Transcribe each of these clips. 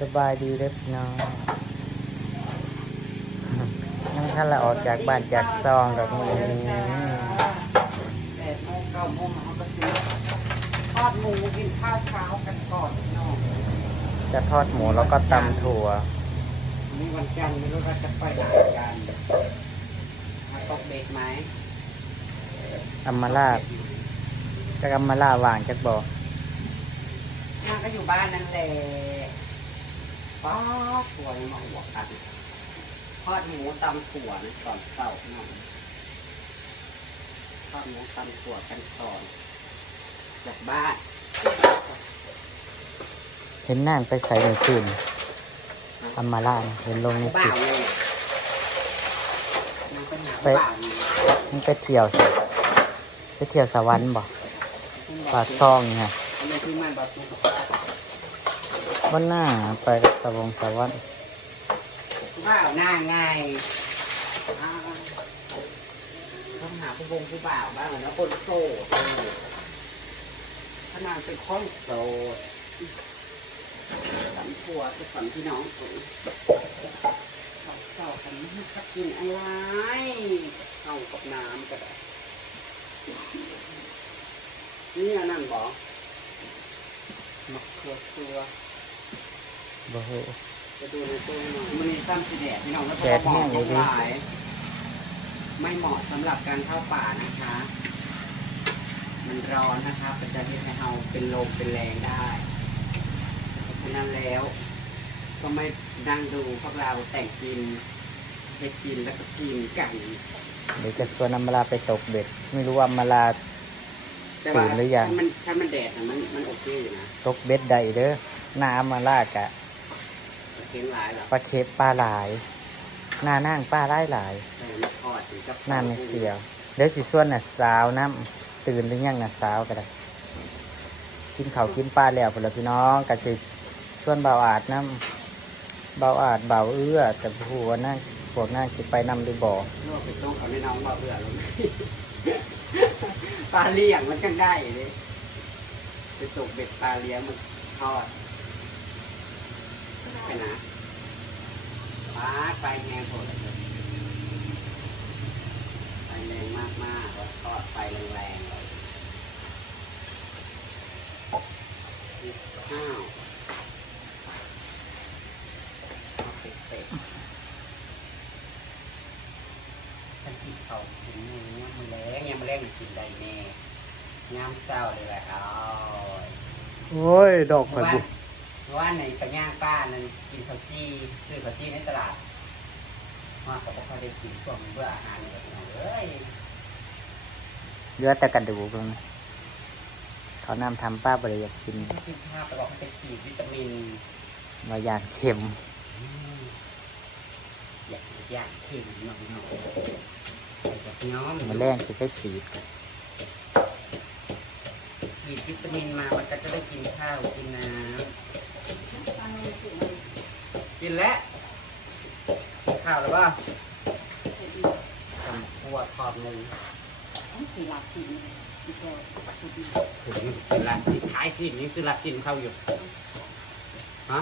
สบายดีเด้อพี่น้องยังท่านละออกจากบ้านจากซองดอกมือนี้แปดโมงเก้าโมงเขาก็ซื้อทอดหมูกินข้าวเช้ากันก่อนพี่น้องจะทอดหมูแล้วก็ตำถั่วนี่วันจันทร์ไม่รู้ว่าจะไปไหนกันมาตกเด็กไหมอัมมาลาดจะอัมมาลาหวานจักบอกน่าก็อยู่บ้านนั่นแหละ ป้าสวยมาหัวกันทอดหมูตำถั่วนะก่อนเสาร์พี่น้องทอดหมูตำถั่วกันก่อนจากบ้านเห็นนั่งไปใส่ในคืนอัมมาลาน่ะเห็นลงในบ่าจิวตเลยนางเป็นหนาไปบ่าวนี่มันไปเที่ยวสิไปเที่ยวสวรรค์บ่ปากซองไงทำไมที่มันบอกทุก วันหน้าไปกับสวงสวรรค์บ่าวหน้าไงอ่าต้องหาผู้บงผู้บ่าวบ้างนะคนโสดขนาดเป็นคนโสดสันผัวสุสันพี่น้องเอ๋ยสาวสาวกันไม่ขับกินอะไรเอากับน้ำก็ได้นี่อันนั่นบอกมะเขือเขือ บ่ฮู้จะดูในตู้หน่อยมันมีซ้ำสีแดดพี่น้องแล้วแดดแห้งเลเลยดิหลายไม่เหมาะสำหรับการเข้าป่านะคะ มันร้อนนะคะเป็นจะที่ให้เราเป็นลมเป็นแรงได้เพราะฉะนั้นแล้ว ก็ไม่นั่งดูพวกเราแต่งกินไปกินแล้วก็กินกันเดี๋ยวจะชวนอัมมาลาไปตกเบ็ด ไม่รู้ว่าอัมมาลาแต่ว่าตื่นหรือยังถ้ามันถ้ามันแดดนะมันมันโอเคอยู่นะตกเบ็ดใดเด้อหน้าอัมมาลากะ โอเคหลายหรอกปลาเค็บปลาหลายหน้านั่งปลาหลายหลายแต่มันทอดถึงกับหน้าไม่เสียวเดี๋ยวสิส่วนน่ะสาวน้ำตื่นหรือยังน่ะสาวก็ได้กินข้าวกินปลาแล้วพนละพี่น้องกะสิส่วนเบาอาดน้ำเบาอาดเบาเอื้อแต่ผู้ว่านั่งพวกนั่งสิไปนำหรือบ่ลวกไปต้มเขาในน้องบ่เบื่อเลยปลาเลี้ยงมันกันได้เลยไปตกเบ็ดปลาเลี้ยงมันทอด ไปนะปลาไปแห้งโผล่เลยไปแรงมากมากๆทอดไปแรงๆเลยข้าวเอาเป็ดๆฉันกินเขาวกินหมูยมมือแรงยามมือแรงกินได้แน่ยามเศร้าเลยแหละอ๋อโอ้ย ดอกเพข่อยราะ ว่าบุเพราะว่าในปัญญางป้านั้นกินข้าวจี้ซื้อข้าวจี้ในตลาดว่าก็บ่ค่อยได้กินช่วงเบื่ออาหารนี่แบบนี้เอ้ยเหลือแต่กระดูกตรงนี้เขานำทำป้าบริยากกินกินข้าวไปบอกให้ไปสีดวิตามินมาอย่างเค็มอืมอยากอยากเค็มหน่อยหน่อยอยากย้อมมาแรงสิไปสีดฉีดวิตามินมามันก็จะได้กินข้าวกินน้ำ กินแล้วกินข้าวแล้วป่ะทำคั่วทอดหนึ่งต้องสีหลักสีอีกแล้วปัจจุบันถึงสิลักสิขายสินี่สิลักสินเข้าอยู่ฮะ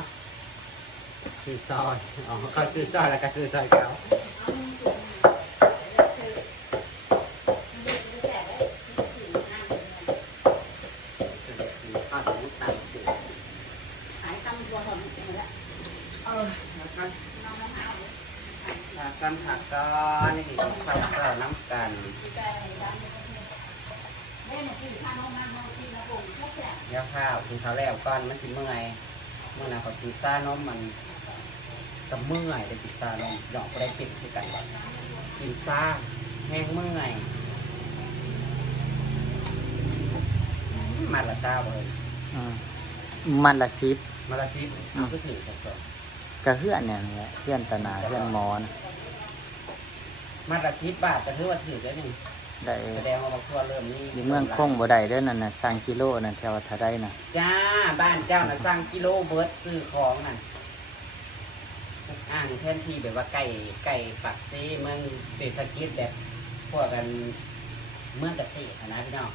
ซื้อซอยอ๋อเขาซื้อซอยแล้วก็ซื้อซอยเขา กกันผักก้อนนี่ข้าวเปล่าน้ำกันใจร้านนี้แม่หนูกินข้าวน้องน้ำน้องกินแล้วผมแค่แค่เดี๋ยวข้าวกินข้าวแล้วก้อนมันสิเมื่อยเมื่อนะเขาพิซซ่านมมันก็เมื่อยเป็นพิซซ่านมดอกก็ได้กินคือกันกินซ่าแห้งเมื่อยมาละซ่าเลยอืมมันละซิบมาละซิบเอาก็ถือกันก่อนกระเฮือนเนี่ยแหละเฮือนตะนาเฮือนหมอน มาละซิบบาทก็ถือว่าถือได้หนึ่งได้แสดงว่าบางทั่วเริ่มนี่อยู่เมืองคงบ่ได้เด้อนั่นน่ะสั่งกิโลนั่นแถวทาได้น่ะจ้าบ้านเจ้าน่ะสร้างกิโลเบิร์ดซื้อของน่ะอ่างแทนที่แบบว่าไก่ไก่ปักซีเมืองเศรษฐกิจแบบพวกกันเมืองเกษตรนะพี่น้อง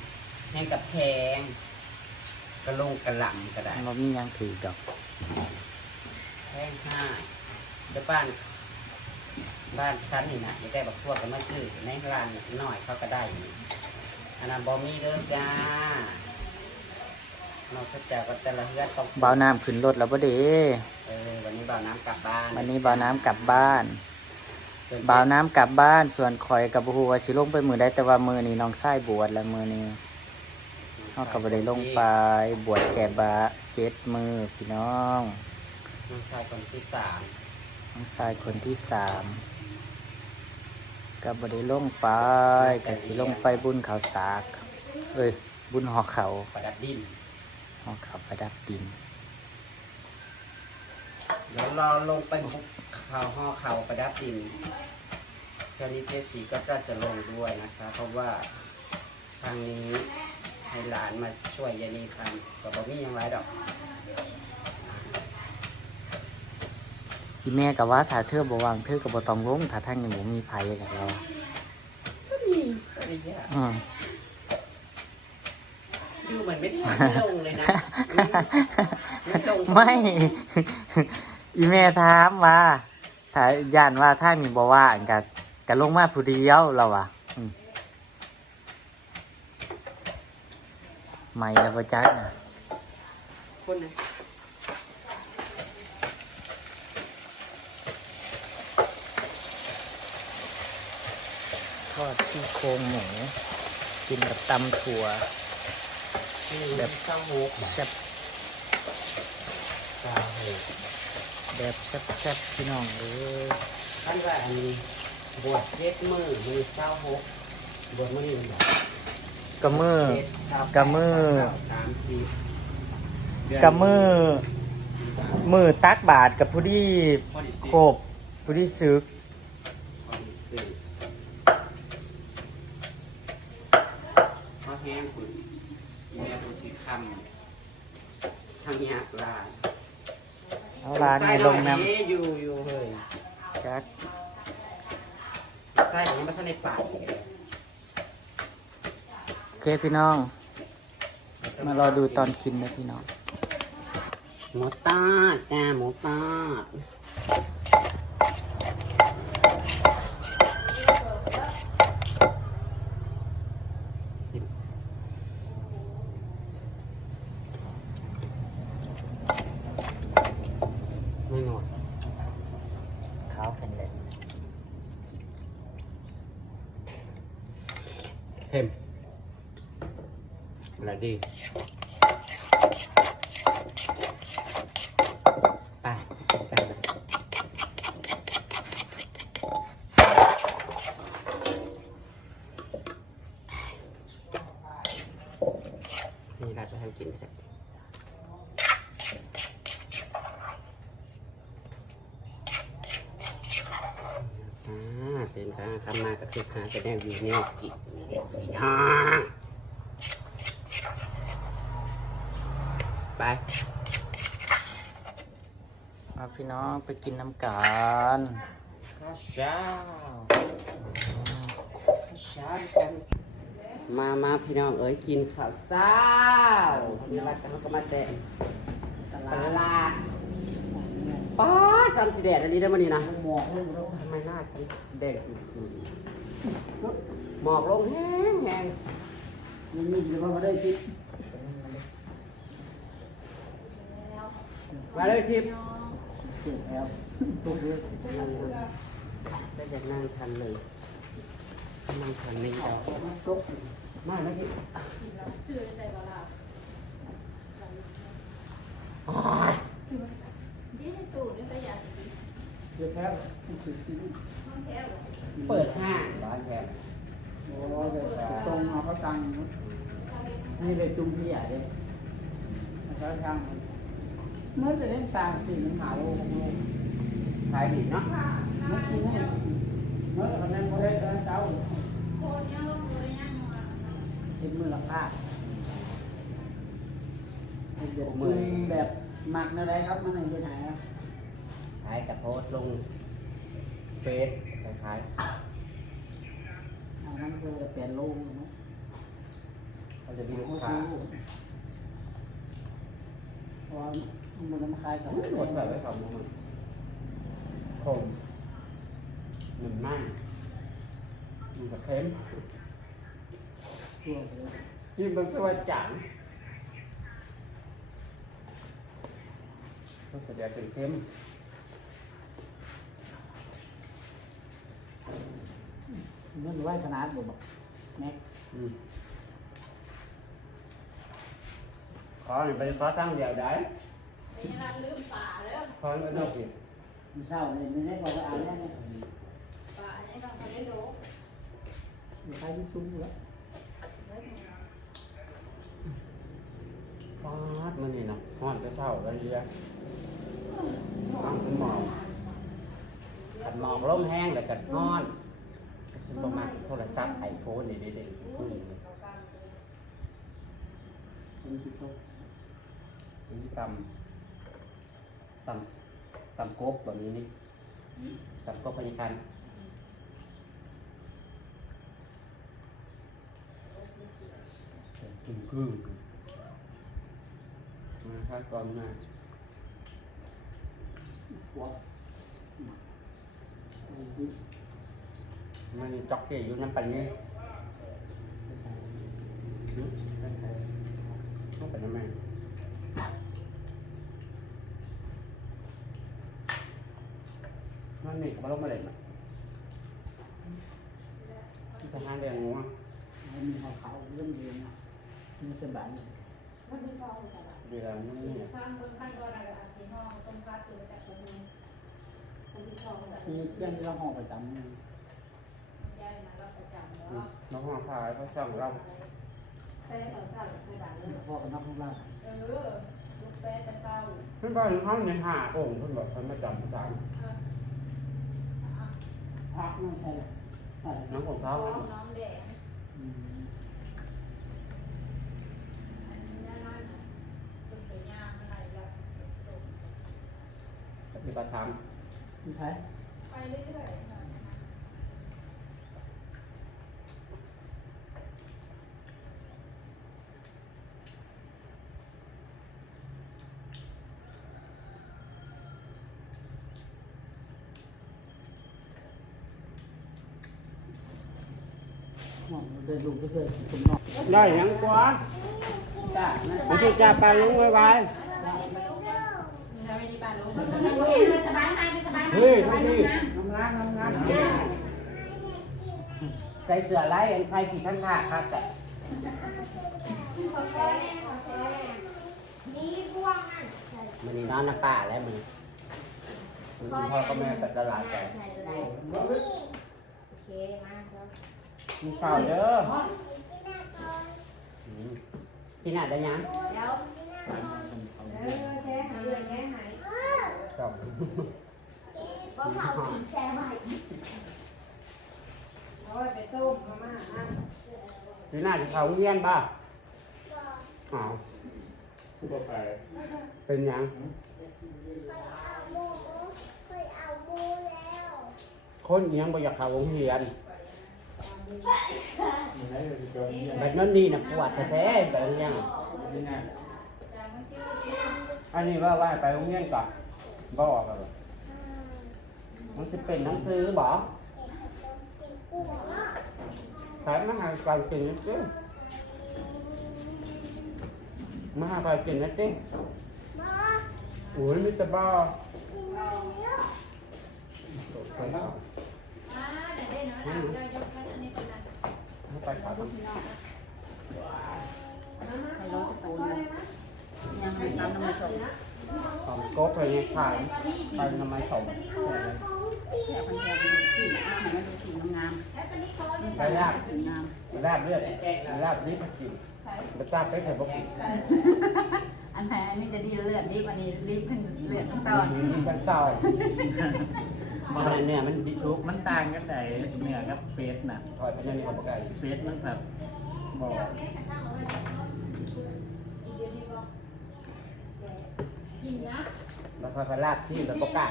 แห้งกับแพงกระลงกระหล่ำก็ได้บ่มีหยังถือดอกแห้งห้าเดี๋ยวบ้าน บ้านชั้นนี่นะอยากได้บักทั่วกันมาซื้อในร้านน้อยเขาก็ได้อยู่อันนั้นบอมีเด้อจ้านอกจากว่าแต่ละเฮือต้องเบาน้ำขึ้นรถแล้วบ่เด้เออวันนี้บ่าวน้ำกลับบ้านวันนี้เบาน้ำกลับบ้านส่วนเบาน้ำกลับบ้าน ส่วนคอยกับบูว่าสิลงไปมือได้แต่ว่ามือนี้น้องไส้บวชแล้วมือนี้เขาก็บ่ได้ลงไปบวชแก่บาเจ็ดมือพี่น้องน้องชายคนที่สามน้องชายคนที่สาม ก็บ่ได้ลงไปก็สิลงไปบุญเขาสากเอ้ยบุญหอเขาประดับดินหอเขาประดับดินเดี๋ยวรอลงไปบุกเขาห่อเขาประดับดินคราวนี้เจสีก็จะจะลงด้วยนะคะ เพราะว่าทางนี้ให้หลานมาช่วยยานีทำก็บ่มีหยังไรดอก พี่แม่ก็ว่าถ้าเธอบ่วางเธอก็บ่ต้องลงถ้าทางนี้บ่มีภัยกับเราก็ดีก็ดียากอืมดูเหมือนไม่ได้ไม่ลงเลยนะไม่ลงไม่อีแม่ถามว่าถ้าย่านว่าทางนี้บ่ว่างก็ก็ลงมาผู้เดียวเราอะอืมไม่แล้วบ่จักนะคนนะ ทอดซี่โครงหมูกินกับตำถั่ว แบบเศร้าหกแซ่บเศร้าหกแบบแซ่บๆพี่น้องเอ้ยท่านว่าอันนี้บวชเจ็ดมือมือเศร้าหกบวชมือนี่มันแบบกระมือเจ็ดเก้ากะมือสามสิบเดืนกระมือมือตักบาทกับผู้ที่พอดีสิโคบผู้ที่ซึก พอดีสิพอแห้งคุณอีแม่เป็นสีคำทางยากลายเอาร้านในลงน้ใส่หอยอยู่อยู่เฮ้ยำจักไส้ของมันไม่ทันในปากอีกเลยโอเคพี่น้อง มารอดูตอนกินนะพี่น้อง หมูตาดจ้าหมูตาดสิบไม่หนวด ขาวแข็งแรง เค็มอะไรดี ไปกันเลยนี่เราจะทำกินกันอ่า เป็นการทำมาก็คือหาแต่แนวอยู่แนวกินกินห้างไปมาพี่น้องไปกินน้ำกันข้าวเช้าข้าวเช้ากันมามาพี่น้องเอ๋ยกินข้าวเช้ามีอะไรกันก็มาแต่ตลาด ป้าซ้ำสีแดดอันนี้ได้มานี่นะหมอกลงทำไมหน้าสีแดงอยู่หมอกลงแห้งแห้งนี่นี่จะมาได้กินมาเลยทิพย์กินแล้วตุกเลยได้จากนั่งทันเลยนั่งทันนี่ออกตุกมาแล้วทิพย์ชื่อในใจก็ลา นี่ให้ตู่นี่ก็อยากกินเดี๋ยวแล้วสิบสี่น้องแก้วเปิดห้างร้านแทนโอ้ยเดี๋ยวตรงเอาเขาตังค์นี่เลยจุ่มพี่ใหญ่เลยแล้วก็ทางเมื่อจะเล่นตาสี่หาโลของโลขายดีเนาะเมื่อกี้นี่เมื่อคะแนนโมเดลเจ้าโคตรยังลงเลยยังมาเห็นมือละค่าเดี๋ยวมือแบบ หมักอะไรครับมันไหนจะไหนครับขายกับโพสต์ลงเฟซขายอันนั้นคือเปลี่ยนโลงนะๆเขาจะมีลูกค้าเพราะมันมันคล้ายกับโหลดแบบไว้ของมึงขมมันมากมันจะเค็มช่วงนี้ที่มันก็ว่าจัง ก็แสดงเป็นเค็มเงินไว้ขนาดบ่บอกแม็กอืมขอให้เป็นขอตั้งเดียวได้เป็นยังไงลืมป่าเด้อขอให้เป็นนกอีกมีเศร้าเลยไม่ได้บอกว่าเอาแล้วเนี่ยป่าเนี่ยต้องมาเล่นโลกมีใครที่ซุ้มแล้ว ไว้ของเรา ฟา ดมันนี่นะห้อนจะเท่ากันเยอะน้ำเป็นหมอขัดหมอกลมแห้งเลยกัดห้อนซึ่งประมาณโทรศัพท์ไอโฟนนี่เด็กๆผู้หญิงนี่ตำตำตำโกบแบบนี้นี่ตำโกบพยาการกึ่งกึ่ง มาครับก่อนมาหัวมันจอกเกยอยู่น้ำปันนี่หึน้ำปันน้ำแม่มันนี่เขามาลงมาเล่นอะทหารเรียงงูอะมันมีเขาเขาเรื่องเรียนนะมีสบาย วันที่สองแต่ละ เวลามันนี่ข้างเมืองข้างก็อะไรกับที่ห้องต้นฟ้าตัวแต่คนนี้วันที่สองแบบมีเสี้ยนที่เราห่อประจำนี่ย้ายมารับประจำแล้วน้องห้องพายเขาช่างเราแป้เราเศร้าไปบ้านเลยพ่อกับน้องของเราเออลูกแป้จะเศร้าเพื่อนบ้านเขาในห้าองค์เพื่อนบอกเพื่อนมาจำภาษาพักไม่ใช่หรอใช่น้องของท้เขาองน้องแดง อืม นั่นนั่นเป็นสวยงามอะไรแล้ว ปฏิบัติธรรมมีใครไปเรื่อยๆห่อเดินลุงก็เคยผมนอกได้ยังกว่าจ้านะไม่ใช่จ่าปลาลุงไว้ไว้ไม่ดีป่ะลูก สบายไหมสบายไหมเฮ้ยทุกนี่น้ำล้างน้ำล้างใส่เสื้อไล่อันใครขี่ข้างขาครับแต่ขอแซ่ขอแซ่นี่พวงนั่นมันนี่นอนน้ำป่าแล้วมึงมึงพ่อก็แม่กัดตลาดใจใช่ได้โอเคมาครับมีข้าวเด้ออืมที่ไหนได้ยังเดี๋ยวเออแท้หายเลยแท้หาย จบบ่เผากินแซ่บไปโอ้ยไปต้มมาม่าอะที่ไหนที่เขาเงียนบ้าอ้าวเป็นยัง คนอิหยังบ่อยากเข้าโรงเรียนแบบนั้นนี่นะปวดแท้ๆไปโรงเรียนอันนี้ว่าว่าไปโรงเรียนก่อน บ่ออกแล้วมันจะเป็นหนังสือบ่ใช้มาหาการกินนะจิมาหาการกินนะจิโอ้ยมีแต่บ้าอ่าเดี๋ยวเดี๋ยวเนาะเดี๋ยวยกกันอันนี้เป็นอะไรไปขายให้ร้อยตะปูนเลยยังให้ตามน้ำมันสด ตอนโก๊ไปในขายไปทำไมส่งแค่พันแค่เป็นสีน้ำให้มันดูสีงามแล้วตอนนี้เขาไปลาบสีงามลาบเลือดลาบนี้ไปกินไปตาไปใส่บกินอันไหนอันนี้จะดีเลือดดีกว่านี้รีบขึ้นเลือดขั้นตอนนี่กันเต่ามันเนี่ยมันดิชุกมันต่างกันไหนเนื้อกับเฟสน่ะถอยไปเนี่ยนี่เขาบอกไก่เฟสมันแบบบอกนนะ แล้วพอไปลาบที่แล้วก็กล้า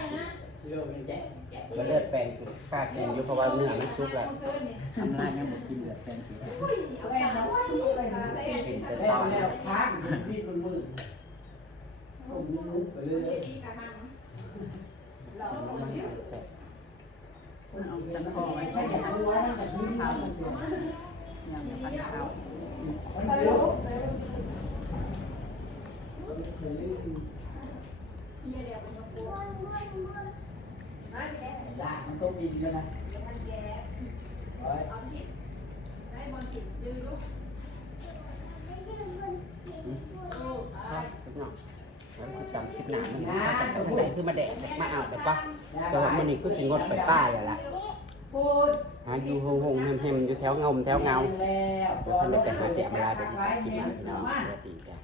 มันเลือดแปลงกล้ากินอยู่เพราะว่าเนื้อมันซุกแล้วทำร้านยังบอกกินแบบแฟนกินเอาแหวนเนาะไปหาเต้กินแต่แล้วตอนแล้วพักพี่คนมือเดี๋ยวพี่กะหังเราคนเดียวสันคอไว้แค่เดียวเท้ายังจะพันเท้ามันต้องกินกันนะครับพี่น้องแล้วคือจำคลิปหนามันนะจากทางไหนคือมาแดดมาเอาแต่ก็แต่ว่ามันนี่คือสิงดไปป้าเลยล่ะหาอยู่หงหงๆเฮมๆอยู่แถวเงาแถวเงาแล้วท่านได้ไปหาแจกมาลาเดี๋ยวนี้คลินาพี่น้องสวัสดีจ้ะ